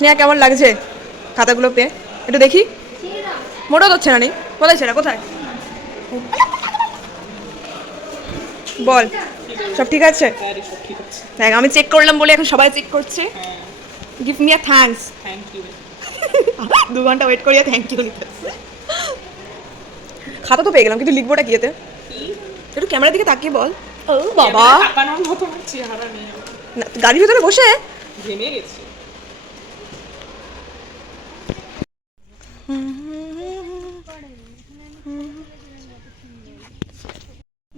স্নেহা কেমন লাগছে খাতাগুলো পেয়ে? একটু দেখি। মোটা হচ্ছে না, নেই কোথায় সেটা, কোথায় বল? সব ঠিক আছে? দেখ আমি চেক করলাম বলে এখন সবাই চেক করছে। Give me a thanks. 2 ঘন্টা ওয়েট করিয়া থ্যাংক ইউ নিতে। খাতা তো পেয়ে গেলাম, কিন্তু লিখবোটা কি এতে? একটু ক্যামেরার দিকে তাকিয়ে বল। ও বাবা, গাড়ির ভিতরে বসে ঘেমে গেছি।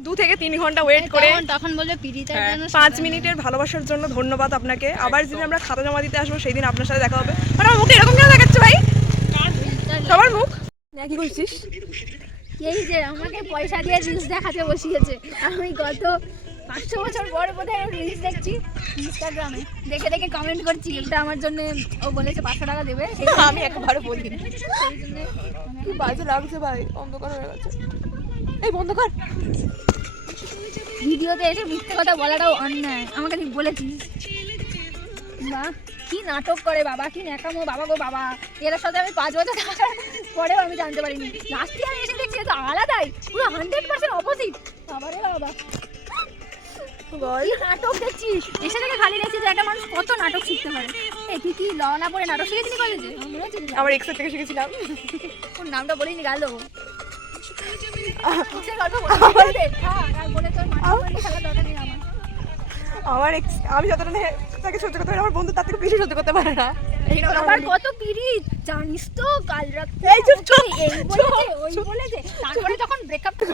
2 থেকে 3 ঘন্টা ওয়েট করে তখন বলে পিরিতার জন্য 5 মিনিটের ভালোবাসার জন্য ধন্যবাদ আপনাকে। আবার যেদিন আমরা খাতা জমা দিতে আসবো সেই দিন আপনার সাথে দেখা হবে। মানে আমার মুখে এরকম কেন দেখাচ্ছে ভাই? সবার মুখ কি করছিস? এই যে আমাকে পয়সা দিয়ে রিলস দেখাতে বসিয়েছে। আমি গত 500 বছর পর বোধহয় রিলস দেখছি ইনস্টাগ্রামে, দেখে দেখে কমেন্ট করছি। এটা আমার জন্য ও বলেছে 500 টাকা দেবে, আমি একবারও বলি না। সেই জন্য কি বাজে লাগছে ভাই, অন্ধকার হয়ে গেছে। এই বন্ধ কর। ভিডিওতে এসে মিথ্যে কথা বলাটাও অন্যায়, আমাকে তুই বলেছিস। বাহ, কি নাটক করে বাবা, কি ন্যাকামো বাবা গো বাবা। এর সাথে আমি 5 বছর থাকার পরেও আমি জানতে পারিনি। লাস্ট ইয়ার এসে দেখছি তো আলাদাই, পুরো 100% অপোজিট। বাবা রে বাবা, কি নাটক দেখছিস? এসে থেকে খালি দেখছিস একটা মানুষ কত নাটক শিখতে পারে। এই তুই কি ল না পড়ে নাটক শিখেছিলি কলেজে? আমার এক্সের থেকে শিখেছিলাম। ওর নামটা বলিনি গেল। আমার এক্স, আমি যতটা তাকে সহ্য করতে পারি, আমার বন্ধু তার থেকে বেশি সহ্য করতে পারে না। আবার কত পিরিত জানিস তো, কাল রাতে এই চুপ চুপ এই বলেছে ওই বলেছে, তারপরে যখন ব্রেকআপ তো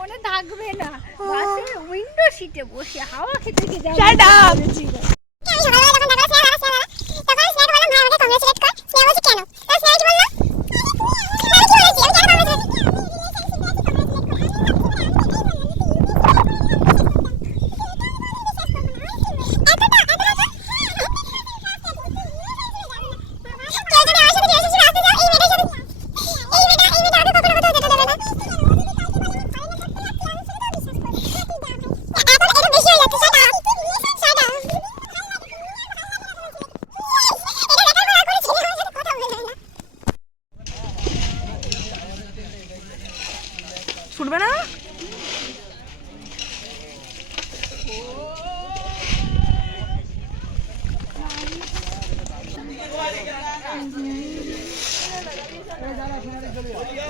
মনে থাকবে না। বাসে উইন্ডো সিটে বসে হাওয়া খেতে খেতে শাট আপ। ছুটবে না?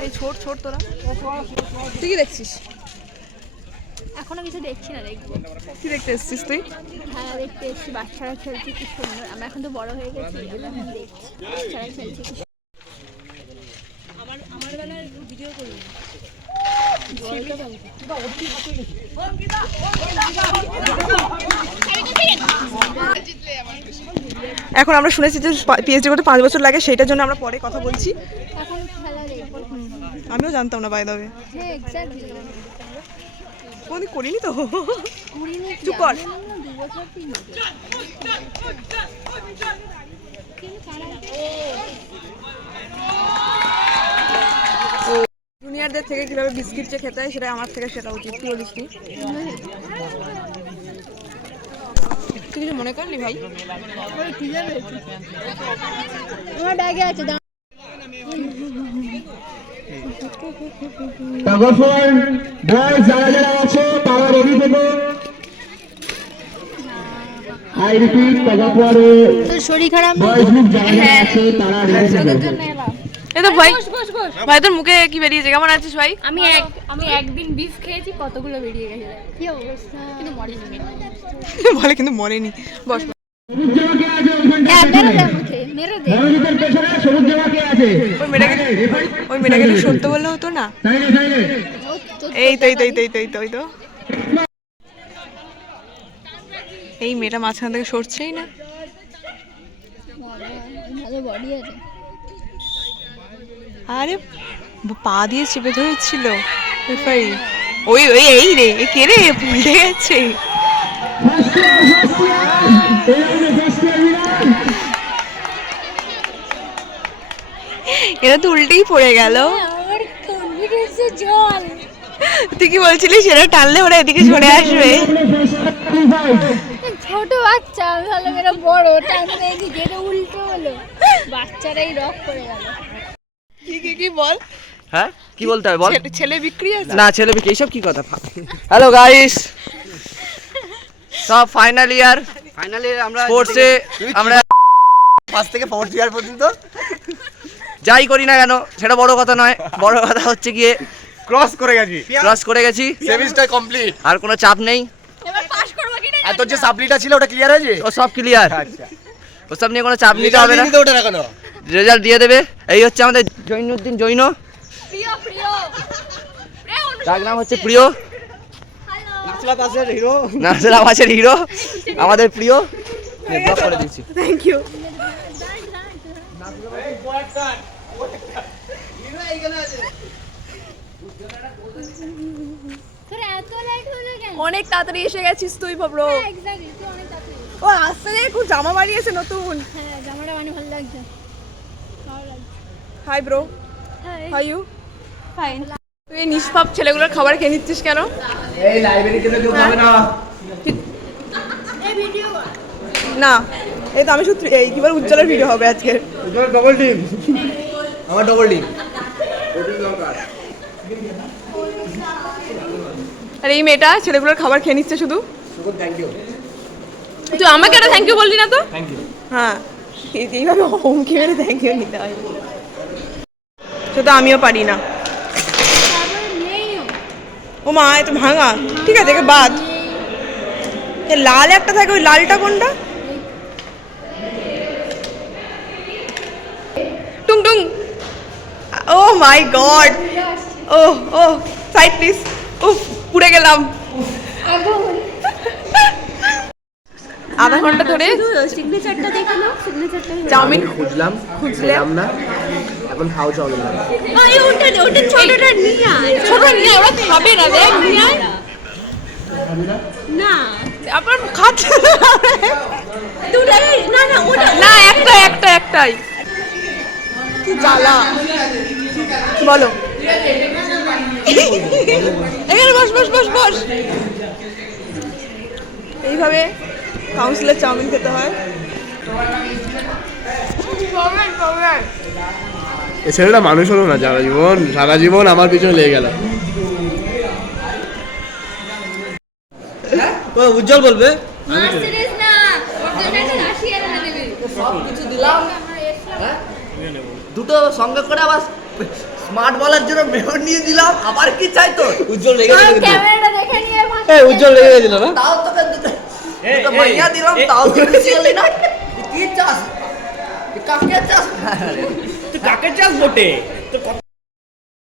এই ছোট ছোট তোরা তুই কি দেখছিস? এখনো কিছু দেখছি না, দেখবো। কি দেখতে এসছিস তুই? হ্যাঁ দেখতে এসছি, বাচ্চারা খেলছে কি সুন্দর। আমরা এখন তো বড় হয়ে গেছি, আমরা এখন দেখছি বাচ্চারা খেলছে কি। আমার বেলায় ভিডিও করবি। এখন আমরা শুনেছি যে পিএইচডি করতে 5 বছর লাগে, সেটার জন্য আমরা পরে কথা বলছি। এখন খেলা দেখবো। আমিও জানতাম না বাই দ্য ওয়ে। হ্যাঁ এক্স্যাক্টলি, কোনদিন করিনি তো। করিনি। চুপ কর। 2 বছর 3 বছর। জুনিয়রদের থেকে কিভাবে বিস্কিট যে খেতে হয় সেটা আমার থেকে শেখা উচিত। কি বলিস তুই? তুই কিছু মনে করলি ভাই? আমার ব্যাগে আছে। যারা আছে তারা রেডি থেকো। আই রিপিট, তাগাফরে তোর শরীর খারাপ বয়েজ গ্রুপ যারা আছে তারা রেডি থেকো। এই তো ভাই, ভাই তোর মুখে কি বেরিয়েছে? কেমন আছিস ভাই? আমি একদিন বিফ খেয়েছি, কতগুলো বেরিয়ে গেছে। কি অবস্থা, কিন্তু মরেনি। বলে কিন্তু মরেনি। বস। মেরে দে। ওই মেয়েটাকে সত্য বললে হতো না? এই তো এই তো এই তো এই তো এই তো এই তো এই মেয়েটা মাঝখান থেকে সরছেই না। ভালো বডি আছে। আরে পা দিয়ে চেপে ধরেছিল। ওই ওই এই রে, কে রে ভুলে গেছে। এটা তো উল্টেই পড়ে গেল। আমার কনফিডেন্সে জল। তুই কি বলছিলি সেটা টানলে ওরা এদিকে চলে আসবে? ছোট বাচ্চা, ভালো মেরা বড় টানলে এদিকে, এটা উল্টো হলো। বাচ্চারাই রক করে গেল। কি বল? হ্যাঁ কি বলতে হবে বল? ছেলে বিক্রি আছে না ছেলে বিক্রি এইসব কি কথা? হ্যালো গাইস, সব ফাইনাল ইয়ার আমরা স্পোর্টসে আমরা ফার্স্ট থেকে ফোর্থ ইয়ার পর্যন্ত যাই করি না কেন সেটা বড় কথা নয়, বড় কথা হচ্ছে গিয়ে ক্রস করে গেছি, ক্রস করে গেছি, সেমিস্টার কমপ্লিট। আর কোনো চাপ নেই। এবার পাস করব কি না? আর তোর যে সাপ্লিটা ছিল ওটা ক্লিয়ার হয়েছে? ও সব ক্লিয়ার, আচ্ছা, ওসব নিয়ে কোনো চাপ নিতে হবে না, ওটা রাখো। রেজাল্ট দিয়ে দেবে। এই হচ্ছে আমাদের জৈনুদ্দিন জৈন, প্রিয় প্রিয় তার নাম হচ্ছে প্রিয়, হ্যালো। নাসলা পাসের হিরো। নাসের আওয়াজের হিরো, আমাদের প্রিয়। ব্লক করে দিচ্ছি। Thank you. তোর এত লাইট হলো কেন? অনেক তাড়াতাড়ি এসে গেছিস তুই ব্রো। এক্স্যাক্টলি, তুই অনেক তাড়াতাড়ি। ও আসতে দেখে খুব জামা বাড়িয়েছে নতুন। হ্যাঁ, জামাটা মানে ভালো লাগছে। ভালো লাগছে। Hi bro, hi. How you? Fine. তুই এই নিষ্পাপ ছেলেগুলোর খাবার খেয়ে নিচ্ছিস কেন? এই লাইব্রেরি থেকে কেউ খাবে না। এই ভিডিও কর। না, এই তো আমি শুধু এই কি বলে উজ্জ্বলের ভিডিও হবে আজকে। তোমার ডবল টিম, আমার ডবল টিম। আর এই মেয়েটা ছেলেগুলোর খাবার খেয়ে নিচ্ছে শুধু। Thank you. তুই আমাকে একটা থ্যাংক ইউ বললি না তো? Thank you. হ্যাঁ, এইভাবে হুমকি মেরে থ্যাংক ইউ নিতে হয়। সেটা আমিও পারি না। তারপর নেইও। ও মা এত ভাঙা, ঠিক আছে একে বাদ। এ লাল একটা থাকে, ওই লালটা কোনটা? টুং টুং। Oh my god. ও ও সাইড প্লিজ। উফ, পুড়ে গেলাম। আধা ঘন্টা ধরে সিগনেচারটা দেখে নাও, সিগনেচারটা। চাউমিন খুঁজলাম, খুঁজলে? পেলাম না, এখন খাও চাউমিন। আরে ওটা ছোটটা নিয়ে আয়। ছোট নিয়ে ওরা খাবে না, দেখ নিয়ে আয়। না, আবার খাচ্ছে দুটাই না না ওটা না, একটাই। কি জ্বালা বলো। এখানে বস বস বস বস। এইভাবে কাউন্সিলের চাউমিন খেতে হয়। এই ছেলেটা মানুষ হলো না, সারা জীবন আমার পিছনে লেগে গেল। উজ্জ্বল বলবে মার্সিডিজ না, ওর জন্য একটা রাশিয়ান এনে দেবে। সব কিছু দিলাম, দুটো সঙ্গে করে আবার স্মার্ট বলার জন্য মেয়র নিয়ে দিলাম, আবার কি চাই তো? উজ্জ্বল লেগে আর ক্যামেরাটা দেখে নিয়ে ভাষা। এই উজ্জ্বল লেগে গেছিল না? তাও তোকে দুটো মাইয়া দিলাম, তাও তুই খুশি হলি না? তুই কি চাস? তুই কাকে চাস? তুই কাকে চাস বটে? তোর কত